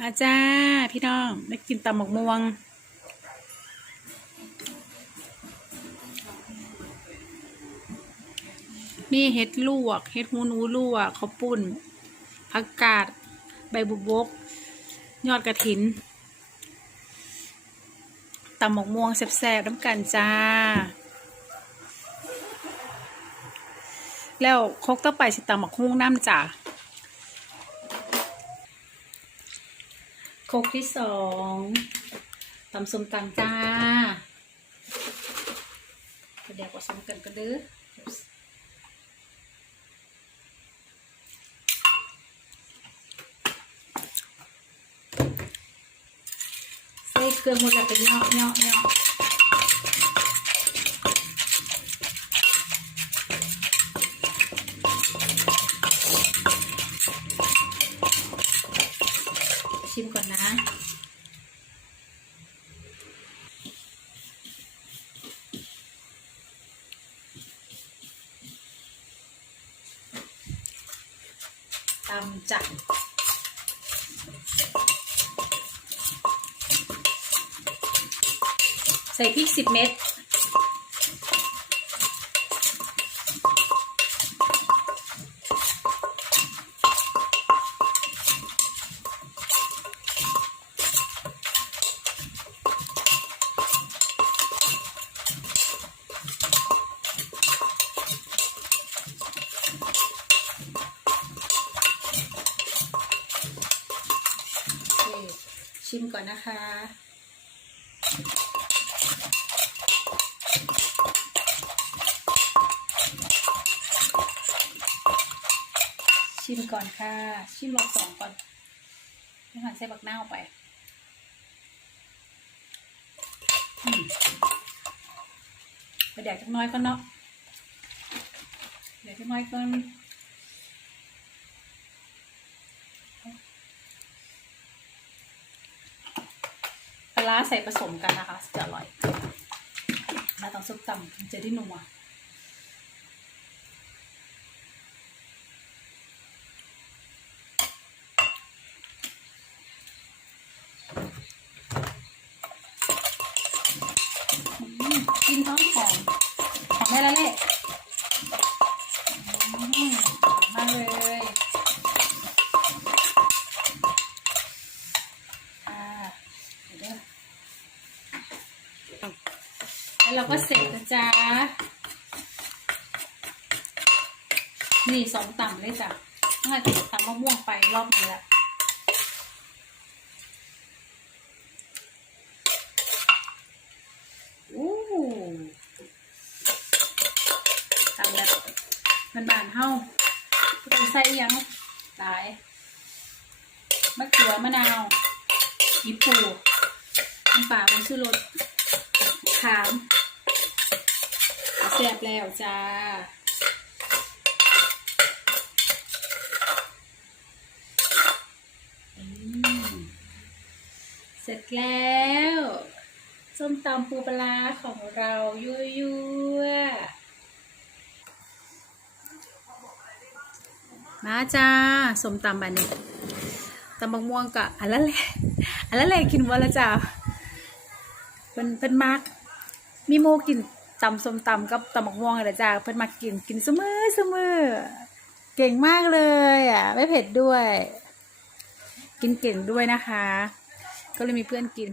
มาจ้าพี่น้องได้กินตำหมกม่วงมีเห็ดลวกเห็ดหูหนูลวกข้าวปุ้นผักกาดใบบุบกยอดกระถินตำหมกม่วงแซ่บๆน้ำกันจ้าแล้วคกต่อไปสิตำหมกฮุ้งน้ำจ้าคกที่สองตำส้มตำจ้าเดี๋ยวผสมกันก็เด้อใส่เกลือหมดแล้วเป็นเนาะชิมก่อนนะตำจัดใส่พริก10 เม็ดชิมก่อนนะคะชิมก่อนค่ะชิมรอบสองก่อนให้หันใส่บักนาวไปไปแดกจักน้อยก่อนเนาะเดี๋ยวจักน้อยก่อนปลาร้าใส่ผสมกันนะคะจะอร่อยมาต้องซุปตำมันจะได้นัวกินท้องหอมแม่ละเล่หอมมากเลยแล้วเราก็เสร็จนะจ๊ะนี่2 ต่ำเลยจ้ะตั้งแต่ตำมะม่วงไปรอบนี้ละตำแบบบานๆเฮ้าต้องใส่ยังหลายมะเขือมะนาวอีปูน้ำปลาผงชูรสขามแซ่บแล้วจ้าเสร็จแล้วส้มตำปูปลาของเรายั่วมาจ้าส้มตำบันนี้ตำบักม่วงกะอันละแหละกินวันละจ้าเป็นมักมีโมกินตำส้มตำกับตำบักม่วงอะไรจ้าเพิ่นมักกินเสมอเก่งมากเลยอ่ะไม่เผ็ดด้วยกินเก่งด้วยนะคะก็เลยมีเพื่อนกิน